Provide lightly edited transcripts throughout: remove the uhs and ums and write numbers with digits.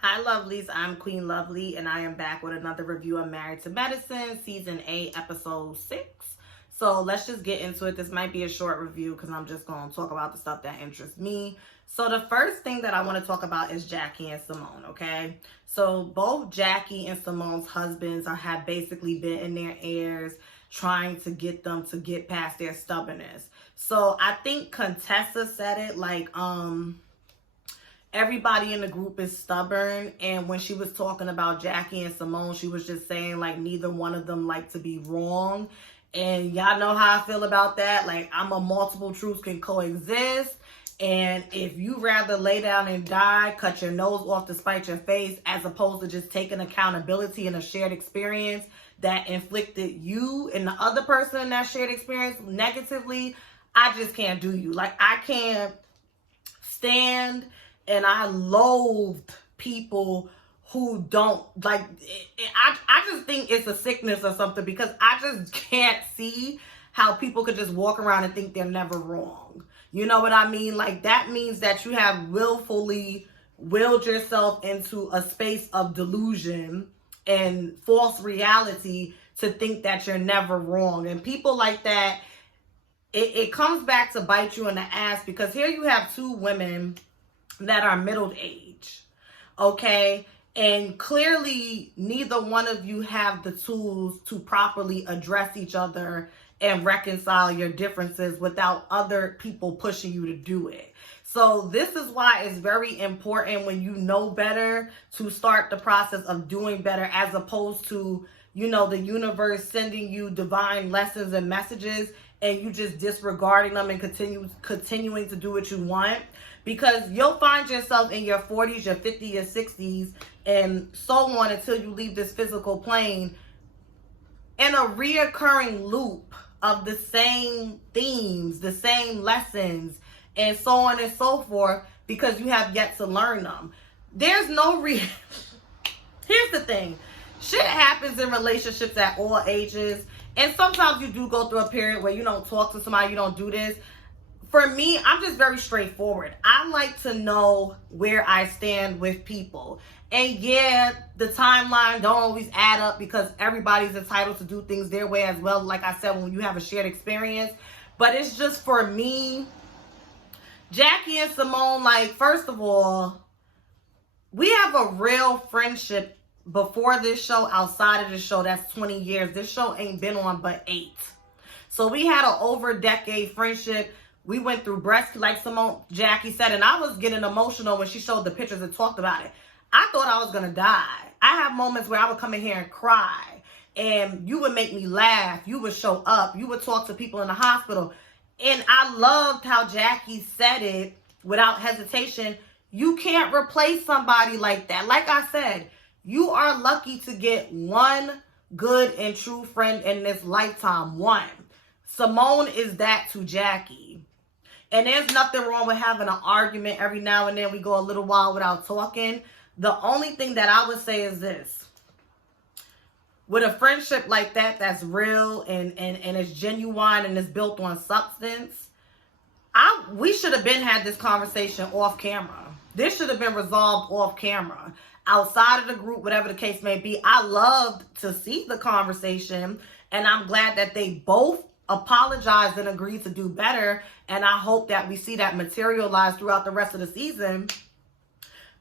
Hi lovelies, I'm Queen Lovely and I am back with another review of Married to Medicine, Season 8, Episode 6. So let's just get into it. This might be a short review because I'm just going to talk about the stuff that interests me. So the first thing that I want to talk about is Jackie and Simone, okay? So both Jackie and Simone's husbands have basically been in their ears trying to get them to get past their stubbornness. So I think Contessa said it like, everybody in the group is stubborn, and when she was talking about Jackie and Simone, she was just saying like neither one of them like to be wrong. And y'all know how I feel about that. Like, I'm a multiple truths can coexist, and if you rather lay down and die, cut your nose off to spite your face, as opposed to just taking accountability in a shared experience that inflicted you and the other person in that shared experience negatively, I just can't do you. Like, I can't stand. And I loathed people who don't like it. I just think it's a sickness or something, because I just can't see how people could just walk around and think they're never wrong. You know what I mean? Like, that means that you have willfully willed yourself into a space of delusion and false reality to think that you're never wrong. And people like that, it comes back to bite you in the ass, because here you have two women that are middle age, okay? And clearly neither one of you have the tools to properly address each other and reconcile your differences without other people pushing you to do it. So this is why it's very important, when you know better, to start the process of doing better, as opposed to, you know, the universe sending you divine lessons and messages and you just disregarding them and continuing to do what you want. Because you'll find yourself in your 40s, your 50s, your 60s, and so on, until you leave this physical plane, in a reoccurring loop of the same themes, the same lessons, and so on and so forth, because you have yet to learn them. There's no Here's the thing. Shit happens in relationships at all ages. And sometimes you do go through a period where you don't talk to somebody, you don't do this. For me, I'm just very straightforward. I like to know where I stand with people. And yeah, the timeline don't always add up, because everybody's entitled to do things their way as well, like I said, when you have a shared experience. But it's just, for me, Jackie and Simone, like, first of all, we have a real friendship before this show, outside of this show, that's 20 years. This show ain't been on but 8. So we had an over decade friendship. We went through breast, like Jackie said, and I was getting emotional when she showed the pictures and talked about it. I thought I was going to die. I have moments where I would come in here and cry, and you would make me laugh. You would show up. You would talk to people in the hospital. And I loved how Jackie said it without hesitation. You can't replace somebody like that. Like I said, you are lucky to get one good and true friend in this lifetime. One. Simone is that to Jackie. And there's nothing wrong with having an argument every now and then. We go a little while without talking. The only thing that I would say is this. With a friendship like that, that's real and it's genuine and it's built on substance, we should have been had this conversation off camera. This should have been resolved off camera. Outside of the group, whatever the case may be. I loved to see the conversation, and I'm glad that they both apologized and agreed to do better, and I hope that we see that materialize throughout the rest of the season.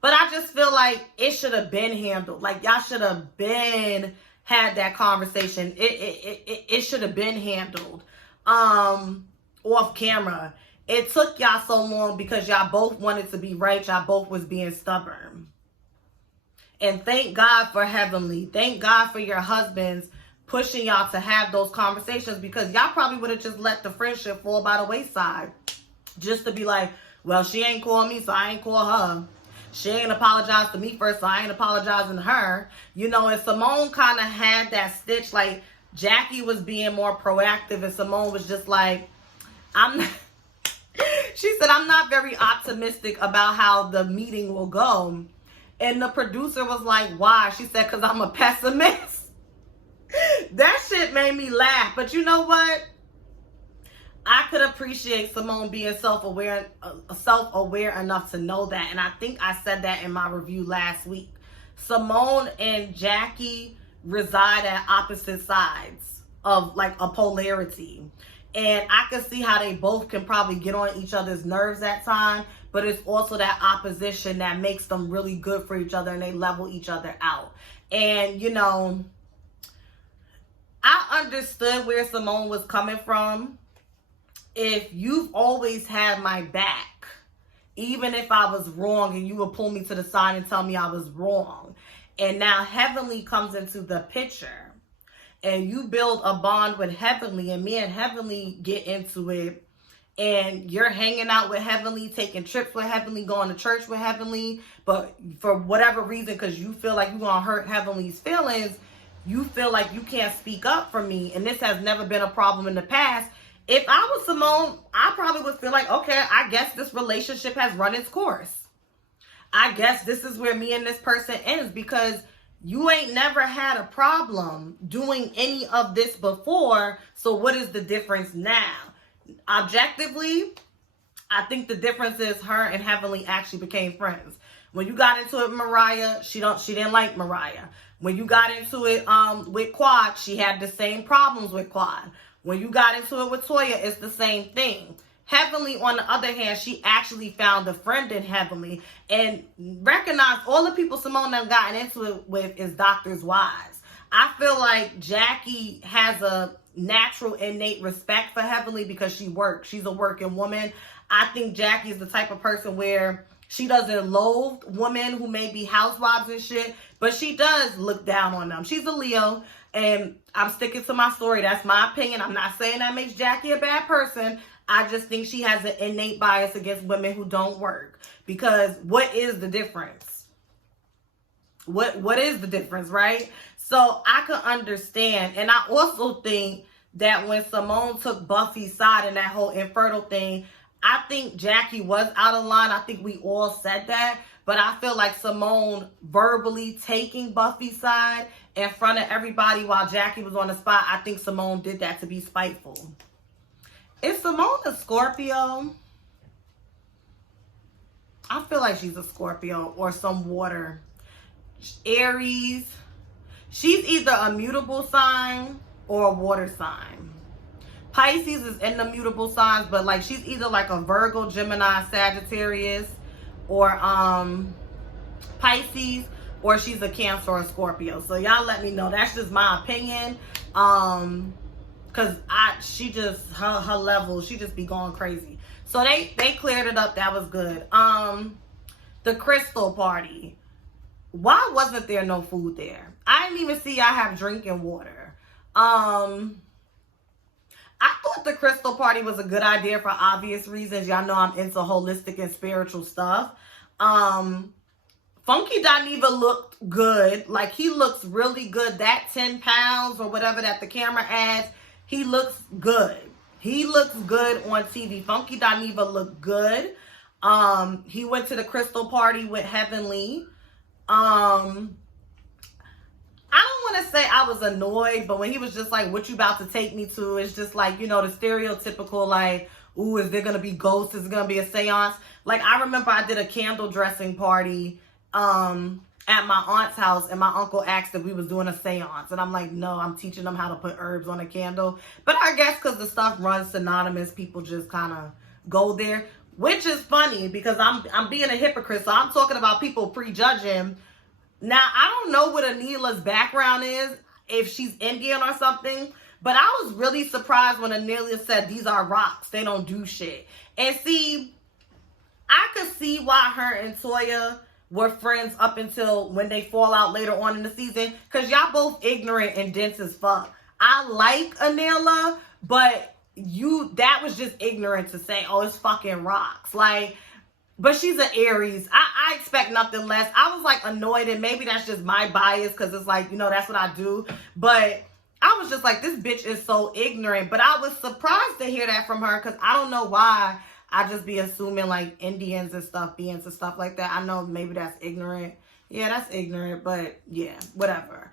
But I just feel like it should have been handled. Like, y'all should have been had that conversation. It should have been handled off camera. It took y'all so long because y'all both wanted to be right. Y'all both was being stubborn. And thank God for Heavenly. Thank God for your husbands pushing y'all to have those conversations, because y'all probably would have just let the friendship fall by the wayside. Just to be like, well, she ain't call me, so I ain't call her. She ain't apologized to me first, so I ain't apologizing to her. You know, and Simone kind of had that stitch. Like, Jackie was being more proactive, and Simone was just like, she said, I'm not very optimistic about how the meeting will go. And the producer was like, why? She said, because I'm a pessimist. That shit made me laugh. But you know what? I could appreciate Simone being self-aware enough to know that. And I think I said that in my review last week. Simone and Jackie reside at opposite sides of like a polarity. And I can see how they both can probably get on each other's nerves at times. But it's also that opposition that makes them really good for each other and they level each other out. And, you know, I understood where Simone was coming from. If you've always had my back, even if I was wrong and you would pull me to the side and tell me I was wrong, and now Heavenly comes into the picture, and you build a bond with Heavenly, and me and Heavenly get into it, and you're hanging out with Heavenly, taking trips with Heavenly, going to church with Heavenly, but for whatever reason, because you feel like you're going to hurt Heavenly's feelings, you feel like you can't speak up for me, and this has never been a problem in the past. If I was Simone, I probably would feel like, okay, I guess this relationship has run its course. I guess this is where me and this person ends, because you ain't never had a problem doing any of this before. So what is the difference now? Objectively, I think the difference is her and Heavenly actually became friends. When you got into it with Mariah, she didn't like Mariah. When you got into it with Quad, she had the same problems with Quad. When you got into it with Toya, it's the same thing. Heavenly, on the other hand, she actually found a friend in Heavenly and recognized all the people Simone have gotten into it with is doctors' wives. I feel like Jackie has a natural, innate respect for Heavenly because she works. She's a working woman. I think Jackie is the type of person where she doesn't loathe women who may be housewives and shit, but she does look down on them. She's a Leo. And I'm sticking to my story. That's my opinion. I'm not saying that makes Jackie a bad person. I just think she has an innate bias against women who don't work. Because what is the difference? What is the difference, right? So I can understand. And I also think that when Simone took Buffy's side in that whole infertile thing, I think Jackie was out of line. I think we all said that. But I feel like Simone verbally taking Buffy's side in front of everybody while Jackie was on the spot, I think Simone did that to be spiteful. Is Simone a Scorpio? I feel like she's a Scorpio or some water. Aries. She's either a mutable sign or a water sign. Pisces is in the mutable signs, but like she's either like a Virgo, Gemini, Sagittarius, or Pisces, or she's a Cancer or a Scorpio. So y'all let me know. That's just my opinion. Cause she just her level, she just be going crazy. So they cleared it up. That was good. The crystal party. Why wasn't there no food there? I didn't even see y'all have drinking water. I thought the crystal party was a good idea for obvious reasons. Y'all know I'm into holistic and spiritual stuff. Funky Dineva looked good. Like, he looks really good. That 10 pounds or whatever that the camera adds, he looks good. He looks good on TV. Funky Dineva looked good. He went to the crystal party with Heavenly. I don't want to say I was annoyed, but when he was just like, what you about to take me to? It's just like, you know, the stereotypical, like, ooh, is there going to be ghosts? Is it going to be a seance? Like, I remember I did a candle dressing party at my aunt's house, and my uncle asked if we was doing a seance. And I'm like, no, I'm teaching them how to put herbs on a candle. But I guess because the stuff runs synonymous, people just kind of go there. Which is funny because I'm being a hypocrite. So I'm talking about people prejudging. Now, I don't know what Anila's background is, if she's Indian or something, but I was really surprised when Anila said, these are rocks, they don't do shit. And see, I could see why her and Toya were friends up until when they fall out later on in the season, because y'all both ignorant and dense as fuck. I like Anila, but that was just ignorant to say, oh, it's fucking rocks. Like, but she's an Aries. I expect nothing less. I was like annoyed, and maybe that's just my bias because it's like, you know, that's what I do. But I was just like, this bitch is so ignorant. But I was surprised to hear that from her because I don't know why I just be assuming like Indians and stuff be into stuff like that. I know maybe that's ignorant. Yeah, that's ignorant, but yeah, whatever.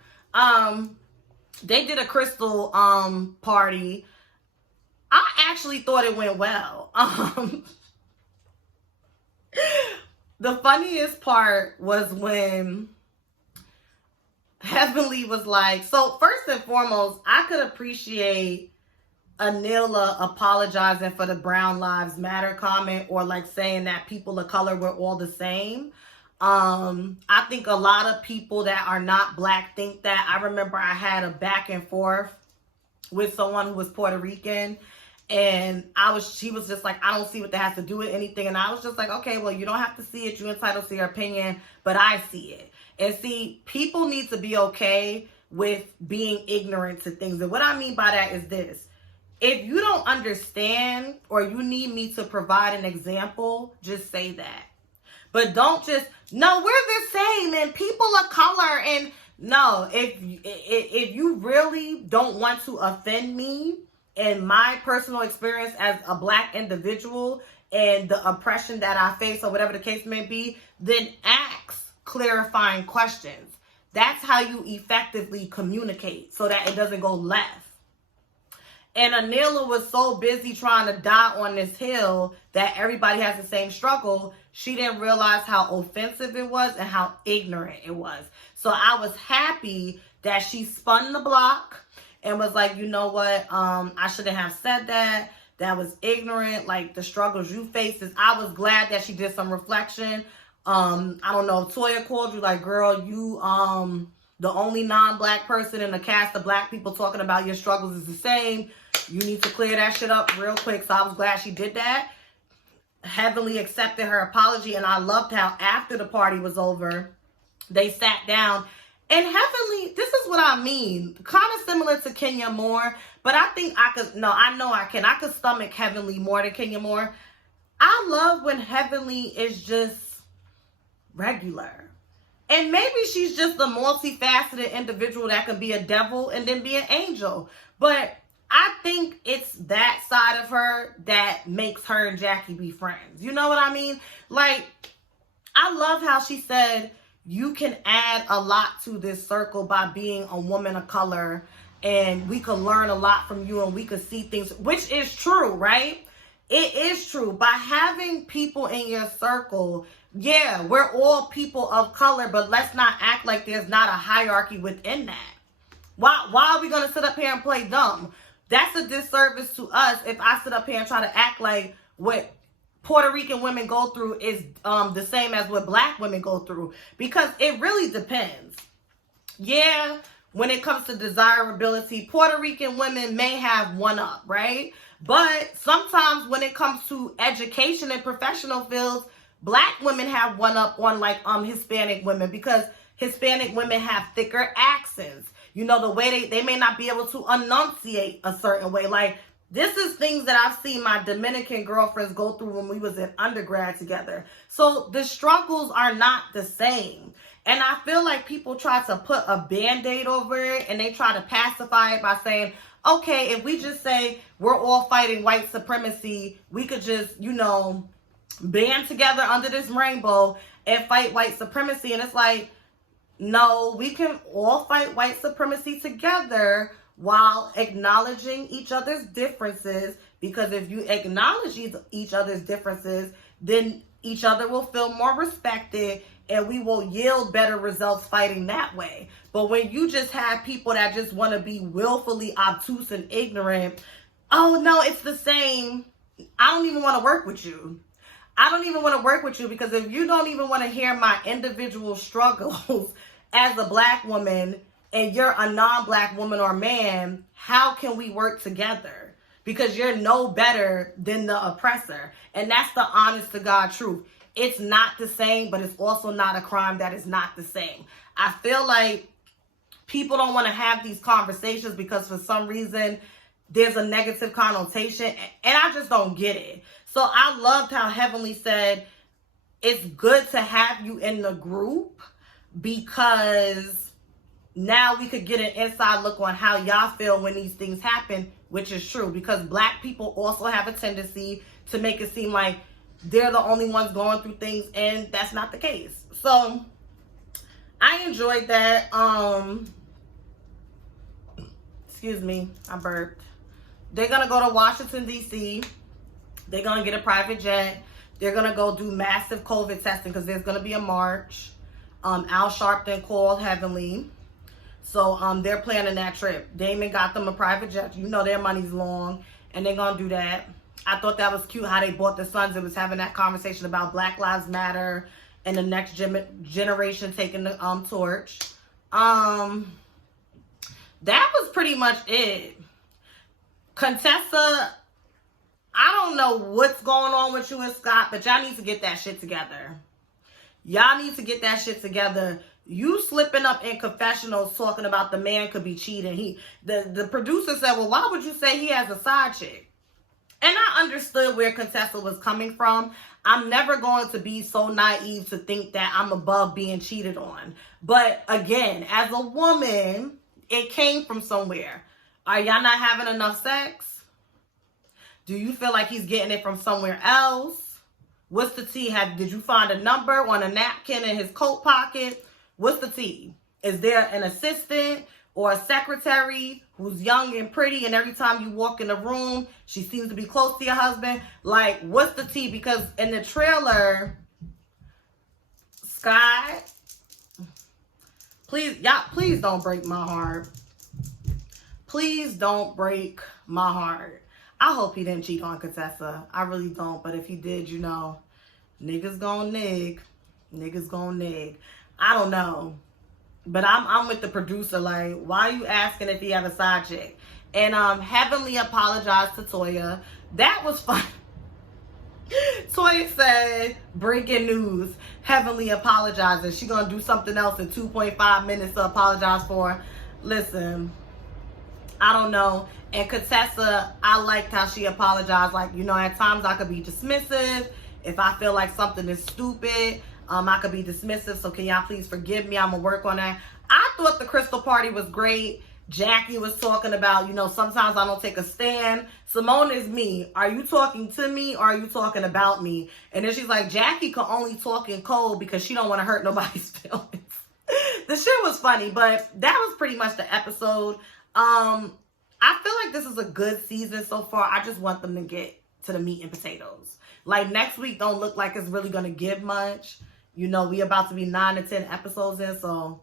They did a crystal party. I actually thought it went well. The funniest part was when Heavenly was like, so first and foremost, I could appreciate Anila apologizing for the Brown Lives Matter comment, or like saying that people of color were all the same. I think a lot of people that are not black think that. I remember I had a back and forth with someone who was Puerto Rican, and she was just like, I don't see what that has to do with anything. And I was just like, okay, well, you don't have to see it. You're entitled to your opinion, but I see it. And see, people need to be okay with being ignorant to things. And what I mean by that is this. If you don't understand, or you need me to provide an example, just say that. But don't just, no, we're the same and people of color. And no, if you really don't want to offend me in my personal experience as a black individual and the oppression that I face, or whatever the case may be, then ask clarifying questions. That's how you effectively communicate so that it doesn't go left. And Anila was so busy trying to die on this hill that everybody has the same struggle. She didn't realize how offensive it was and how ignorant it was. So I was happy that she spun the block and was like, you know what? I shouldn't have said that. That was ignorant. Like, the struggles you face. I was glad that she did some reflection. I don't know if Toya called you like, girl, you the only non-black person in the cast of black people talking about your struggles is the same. You need to clear that shit up real quick. So I was glad she did that. Heavenly accepted her apology, and I loved how after the party was over, they sat down. And Heavenly, this is what I mean, kind of similar to Kenya Moore, but I think I could stomach Heavenly more than Kenya Moore. I love when Heavenly is just regular. And maybe she's just a multifaceted individual that can be a devil and then be an angel. But I think it's that side of her that makes her and Jackie be friends. You know what I mean? Like, I love how she said, you can add a lot to this circle by being a woman of color, and we could learn a lot from you, and we could see things, which is true, right? It is true. By having people in your circle, yeah, we're all people of color, but let's not act like there's not a hierarchy within that. Why are we going to sit up here and play dumb? That's a disservice to us if I sit up here and try to act like what Puerto Rican women go through is the same as what black women go through. Because it really depends. Yeah, when it comes to desirability, Puerto Rican women may have one up, right? But sometimes when it comes to education and professional fields, black women have one up on like Hispanic women, because Hispanic women have thicker accents. You know, the way they may not be able to enunciate a certain way. Like, this is things that I've seen my Dominican girlfriends go through when we was in undergrad together. So the struggles are not the same. And I feel like people try to put a Band-Aid over it, and they try to pacify it by saying, okay, if we just say we're all fighting white supremacy, we could just, you know, band together under this rainbow and fight white supremacy. And it's like, no, we can all fight white supremacy together while acknowledging each other's differences, because if you acknowledge each other's differences, then each other will feel more respected, and we will yield better results fighting that way. But when you just have people that just want to be willfully obtuse and ignorant, oh no, it's the same, I don't even want to work with you. I don't even want to work with you, because if you don't even want to hear my individual struggles as a black woman, and you're a non-black woman or man, how can we work together? Because you're no better than the oppressor. And that's the honest to God truth. It's not the same, but it's also not a crime that is not the same. I feel like people don't want to have these conversations because for some reason there's a negative connotation, and I just don't get it. So I loved how Heavenly said, it's good to have you in the group, because now we could get an inside look on how y'all feel when these things happen, which is true, because black people also have a tendency to make it seem like they're the only ones going through things, and that's not the case. So I enjoyed that. Excuse me, I burped. they're going to go to Washington, D.C. They're going to get a private jet. They're going to go do massive COVID testing because there's going to be a march. Al Sharpton called Heavenly. So they're planning that trip. Damon got them a private jet. You know their money's long. And they're going to do that. I thought that was cute how they bought the sons. It was having that conversation about Black Lives Matter and the next generation taking the torch. That was pretty much it. Contessa, I don't know what's going on with you and Scott, but y'all need to get that shit together. Y'all need to get that shit together. You slipping up in confessionals talking about the man could be cheating. The producer said, well, why would you say he has a side chick? And I understood where Contessa was coming from. I'm never going to be so naive to think that I'm above being cheated on. But again, as a woman, it came from somewhere. Are y'all not having enough sex? Do you feel like he's getting it from somewhere else? What's the tea? Did you find a number on a napkin in his coat pocket? What's the tea? Is there an assistant or a secretary who's young and pretty, and every time you walk in the room, she seems to be close to your husband? Like, what's the tea? Because in the trailer, Scott, please don't break my heart. Please don't break my heart. I hope he didn't cheat on Contessa. I really don't. But if he did, you know, niggas gon' nig. Niggas gon' nig. I don't know. But I'm with the producer. Like, why are you asking if he have a side chick? And Heavenly apologized to Toya. That was fun. Toya said, breaking news. Heavenly apologizes. She gonna do something else in 2.5 minutes to apologize for. Listen, I don't know. And Contessa, I liked how she apologized. Like, you know, at times I could be dismissive. If I feel like something is stupid, I could be dismissive. So can y'all please forgive me? I'm going to work on that. I thought the crystal party was great. Jackie was talking about, you know, sometimes I don't take a stand. Simone is me. Are you talking to me or are you talking about me? And then she's like, Jackie can only talk in code because she don't want to hurt nobody's feelings. The shit was funny, but that was pretty much the episode. I feel like this is a good season so far. I just want them to get to the meat and potatoes. Like, next week don't look like it's really going to give much. You know, we about to be 9 to 10 episodes in, so,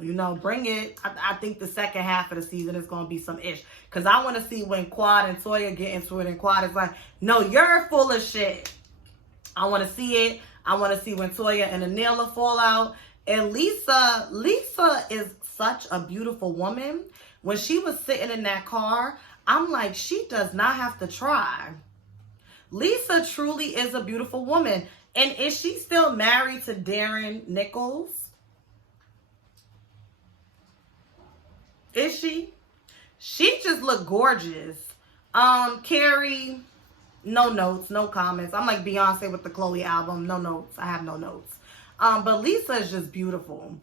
you know, bring it. I think the second half of the season is going to be some ish. Because I want to see when Quad and Toya get into it, and Quad is like, no, you're full of shit. I want to see it. I want to see when Toya and Anila fall out. And Lisa is such a beautiful woman. When she was sitting in that car, I'm like, she does not have to try. Lisa truly is a beautiful woman. And is she still married to Darren Nichols? Is she? She just looked gorgeous. Carrie, no notes, no comments. I'm like Beyonce with the Chloe album. No notes. I have no notes. But Lisa is just beautiful.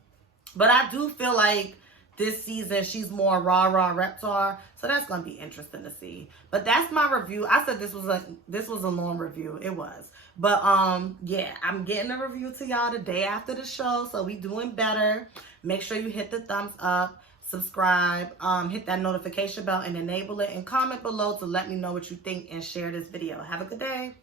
But I do feel like this season she's more rah-rah Reptar. So that's going to be interesting to see. But that's my review. I said this was a long review. It was. But yeah, I'm getting a review to y'all the day after the show. So we doing better. Make sure you hit the thumbs up, subscribe, hit that notification bell and enable it, and comment below to let me know what you think and share this video. Have a good day.